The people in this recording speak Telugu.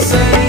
say.